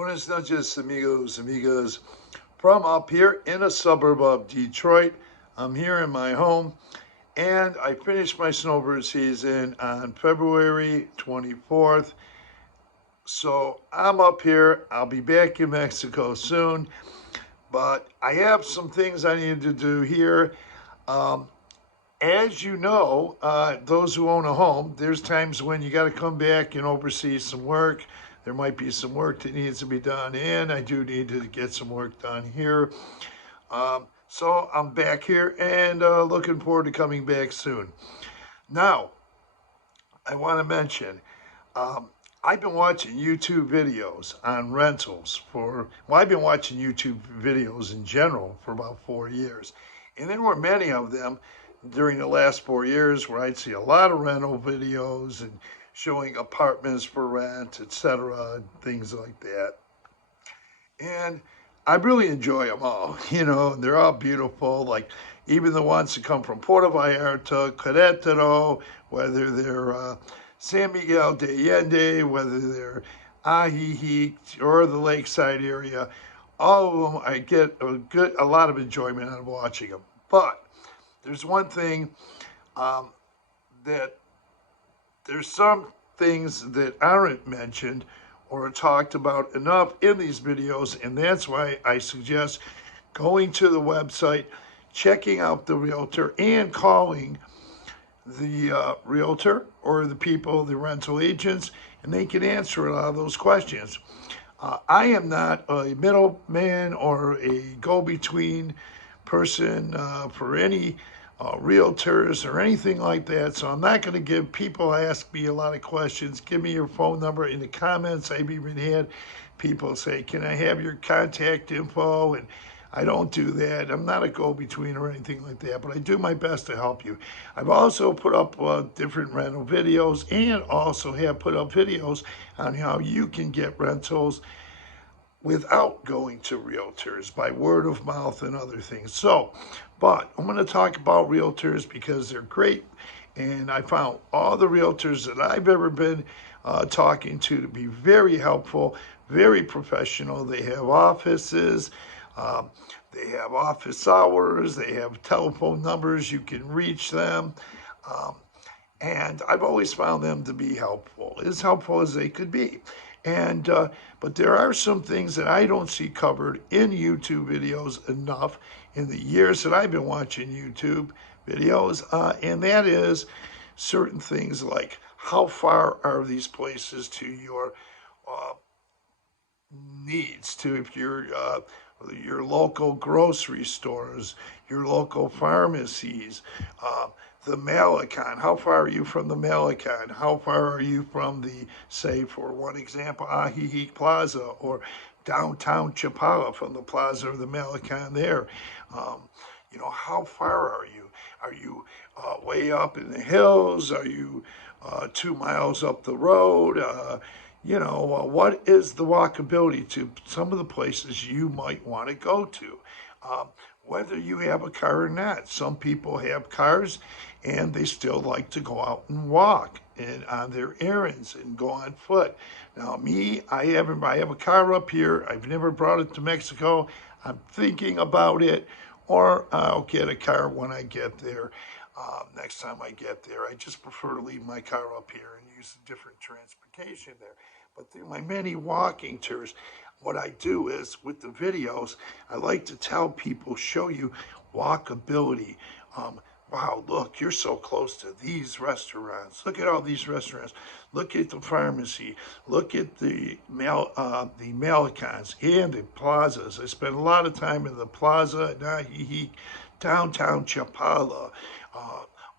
Buenas noches, amigos, amigas. From up here in a suburb of Detroit, I'm here in my home, and I finished my snowbird season on February 24th. So I'm up here. I'll be back in Mexico soon, but I have some things I need to do here. Um, as you know, those who own a home, there's times when you got to come back and oversee some work. There might be some work that needs to be done, and I do need to get some work done here. So I'm back here and looking forward to coming back soon. Now, I want to mention, um, I've been watching YouTube videos on rentals I've been watching YouTube videos in general for about 4 years. And there were many of them during the last 4 years where I'd see a lot of rental videos and showing apartments for rent, etc., things like that. And I really enjoy them all. They're all beautiful. Like even the ones that come from Puerto Vallarta, Querétaro, whether they're San Miguel de Allende, whether they're AJIJIC or the Lakeside area, all of them I get a lot of enjoyment out of watching them. But there's one thing that there's some things that aren't mentioned or talked about enough in these videos, and that's why I suggest going to the website, checking out the realtor, and calling the realtor or the people, the rental agents, and they can answer a lot of those questions. I am not a middleman or a go-between person for any realtors or anything like that. So I'm not going to give people ask me a lot of questions. Give me your phone number. In the comments, I've even had people say, can I have your contact info? And I don't do that. I'm not a go-between or anything like that, but I do my best to help you. I've also put up different rental videos and also have put up videos on how you can get rentals without going to realtors by word of mouth and other things. But I'm going to talk about realtors because they're great. And I found all the realtors that I've ever been talking to be very helpful, very professional. They have offices, they have office hours, they have telephone numbers, you can reach them. And I've always found them to be helpful as they could be. And but there are some things that I don't see covered in YouTube videos enough in the years that I've been watching YouTube videos, and that is certain things like how far are these places to your needs, to if your local grocery stores, your local pharmacies, the Malecon. How far are you from the Malecon? How far are you from the, say, for one example, AJIJIC Plaza or downtown Chapala, from the plaza or the Malecon there? How far are you? Are you way up in the hills? Are you 2 miles up the road? What is the walkability to some of the places you might want to go to? Whether you have a car or not. Some people have cars and they still like to go out and walk and on their errands and go on foot. Now me, I have a car up here. I've never brought it to Mexico. I'm thinking about it, or I'll get a car when I get there. Next time I get there, I just prefer to leave my car up here and use a different transportation there. But through my many walking tours, what I do is with the videos, I like to tell people, show you walkability. Wow, look, you're so close to these restaurants. Look at all these restaurants. Look at the pharmacy. Look at the Malecons and the plazas. I spent a lot of time in the plaza, downtown Chapala,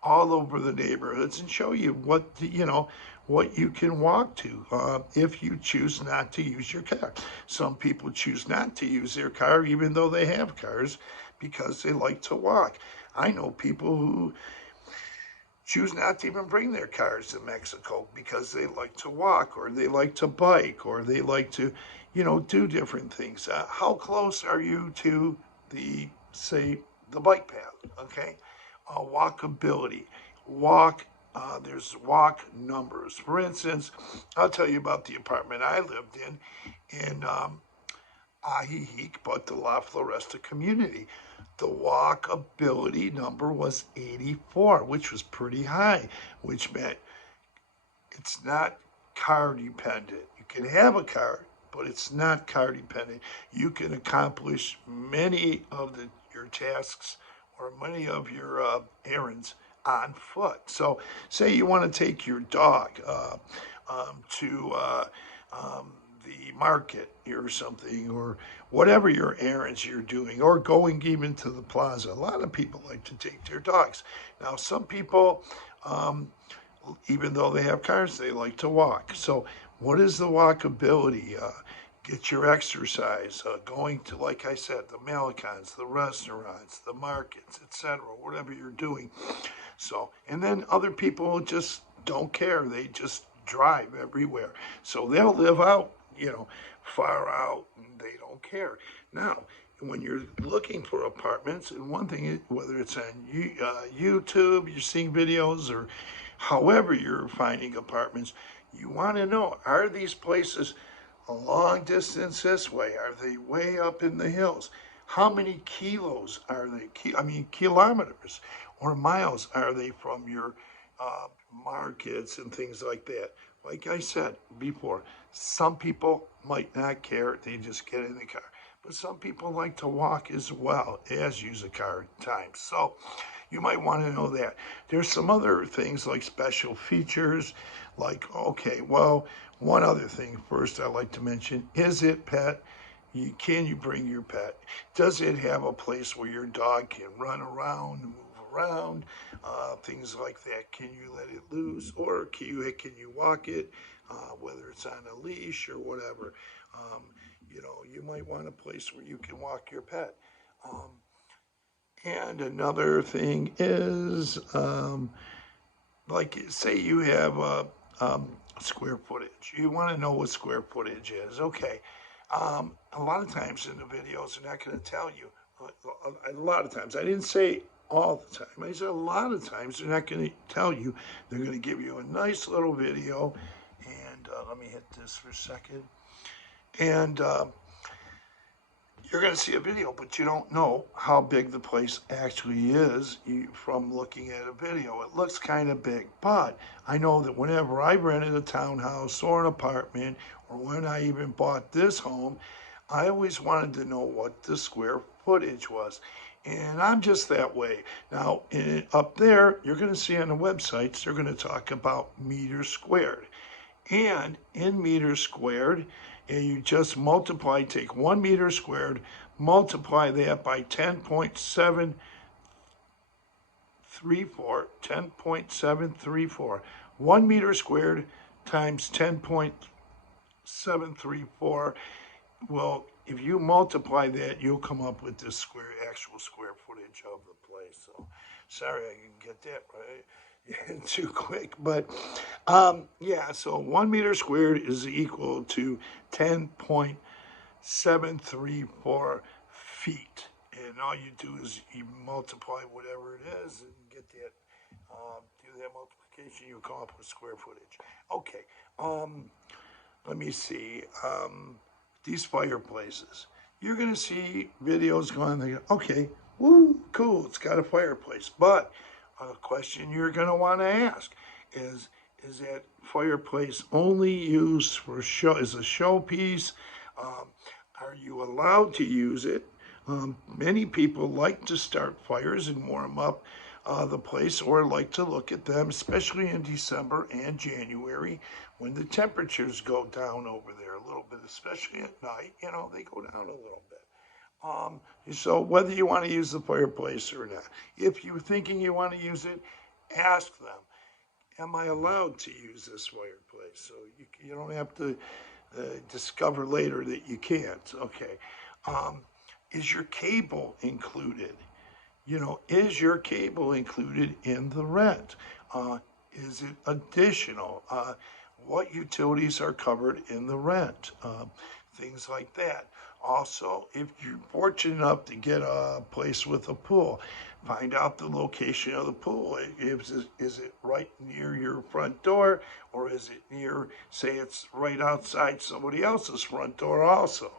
all over the neighborhoods, and show you what you can walk to if you choose not to use your car. Some people choose not to use their car even though they have cars because they like to walk. I know people who choose not to even bring their cars to Mexico because they like to walk or they like to bike or they like to, do different things. How close are you to the bike path? Okay. Walkability. Walk there's walk numbers. For instance, I'll tell you about the apartment I lived in AJIJIC, but the La Floresta community. The walkability number was 84, which was pretty high, which meant it's not car dependent. You can have a car, but it's not car dependent. You can accomplish many of your tasks or many of your errands on foot. So, say you want to take your dog to the market or something, or whatever your errands you're doing, or going even to the plaza. A lot of people like to take their dogs. Now, some people, even though they have cars, they like to walk. So, what is the walkability? Get your exercise, going to, like I said, the Malecons, the restaurants, the markets, etc., whatever you're doing. So, and then other people just don't care. They just drive everywhere. So they'll live out, far out, and they don't care. Now, when you're looking for apartments, and one thing, whether it's on YouTube, you're seeing videos, or however you're finding apartments, you want to know, are these places a long distance this way? Are they way up in the hills? How many kilos are they? Kilometers or miles are they from your markets and things like that? Like I said before, some people might not care. They just get in the car. But some people like to walk as well as use a car at times. So you might want to know that. There's some other things like special features, like, okay, well, one other thing first I'd like to mention, is it pet? Can you bring your pet? Does it have a place where your dog can run around, move around, things like that? Can you let it loose, or can you walk it, whether it's on a leash or whatever? You might want a place where you can walk your pet. And another thing is, like, say you have square footage. You want to know what square footage is. Okay. A lot of times in the videos, they're not going to tell you. A lot of times. I didn't say all the time. I said a lot of times they're not going to tell you. They're going to give you a nice little video. And let me hit this for a second. And you're going to see a video, but you don't know how big the place actually is from looking at a video. It looks kind of big, but I know that whenever I rented a townhouse or an apartment, or when I even bought this home, I always wanted to know what the square footage was. And I'm just that way. Now, up there, you're going to see on the websites, they're going to talk about meters squared. And in meters squared, and you just multiply, take 1 meter squared, multiply that by 10.734. 1 meter squared times 10.734. Well, if you multiply that, you'll come up with this actual square footage of the place. So, sorry I didn't get that right too quick, but yeah, so 1 meter squared is equal to 10.734 feet, and all you do is you multiply whatever it is and get that, do that multiplication, you come up with square footage. Okay, let me see, these fireplaces, you're going to see videos going, okay, woo, cool, it's got a fireplace, but a question you're going to want to ask is that fireplace only used for show, as a showpiece? Are you allowed to use it? Many people like to start fires and warm up the place, or like to look at them, especially in December and January when the temperatures go down over there a little bit, especially at night, they go down a little bit. So whether you want to use the fireplace or not, if you're thinking you want to use it, ask them, am I allowed to use this fireplace? So you don't have to discover later that you can't. Okay. Is your cable included? Is your cable included in the rent? Is it additional? What utilities are covered in the rent? things like that. Also, if you're fortunate enough to get a place with a pool, find out the location of the pool. Is it right near your front door, or is it near, say it's right outside somebody else's front door also?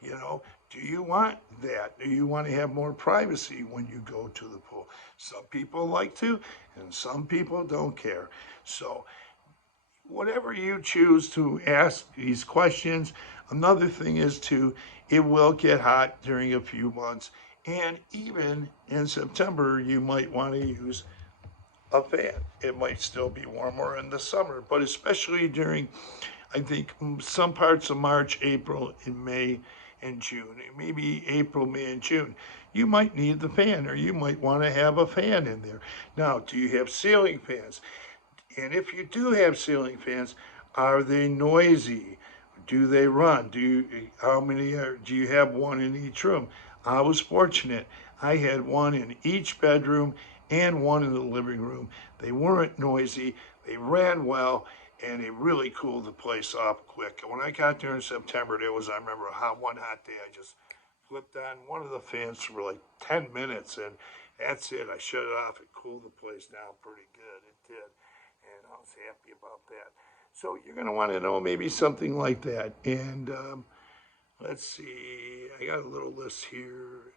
You know, do you want that? Do you want to have more privacy when you go to the pool? Some people like to, and some people don't care. So whatever you choose to ask these questions, another thing is it will get hot during a few months. And even in September, you might want to use a fan. It might still be warmer in the summer, but especially during, I think, some parts of March, April, and May, and June, maybe April, May, and June, you might need the fan, or you might want to have a fan in there. Now, do you have ceiling fans? And if you do have ceiling fans, are they noisy? Do they run? How many do you have one in each room? I was fortunate. I had one in each bedroom and one in the living room. They weren't noisy. They ran well, and they really cooled the place off quick. When I got there in September, I remember one hot day, I just flipped on one of the fans for like 10 minutes, and that's it. I shut it off. It cooled the place down pretty good. It did. And I was happy about that. So you're going to want to know maybe something like that. And let's see, I got a little list here.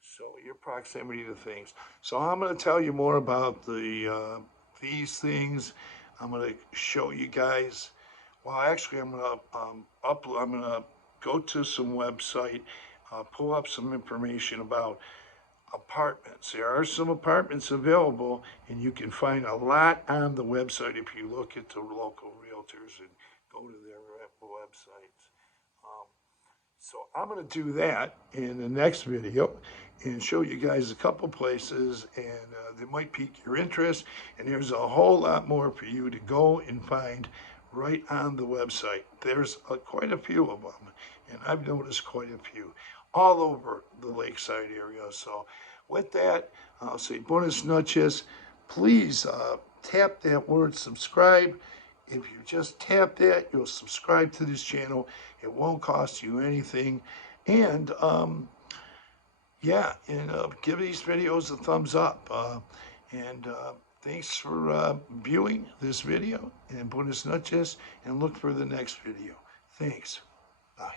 So your proximity to things. So I'm going to tell you more about these things. I'm going to show you guys. Well, actually, I'm going to go to some website, pull up some information about apartments. There are some apartments available, and you can find a lot on the website if you look at the local realtors and go to their websites. So I'm going to do that in the next video and show you guys a couple places, and they might pique your interest. And there's a whole lot more for you to go and find right on the website. There's quite a few of them, and I've noticed quite a few all over the Lakeside area. So with that, I'll say buenas noches. Please tap that word subscribe. If you just tap that, you'll subscribe to this channel. It won't cost you anything. And give these videos a thumbs up. Thanks for viewing this video, and buenas noches, and look for the next video. Thanks. Bye.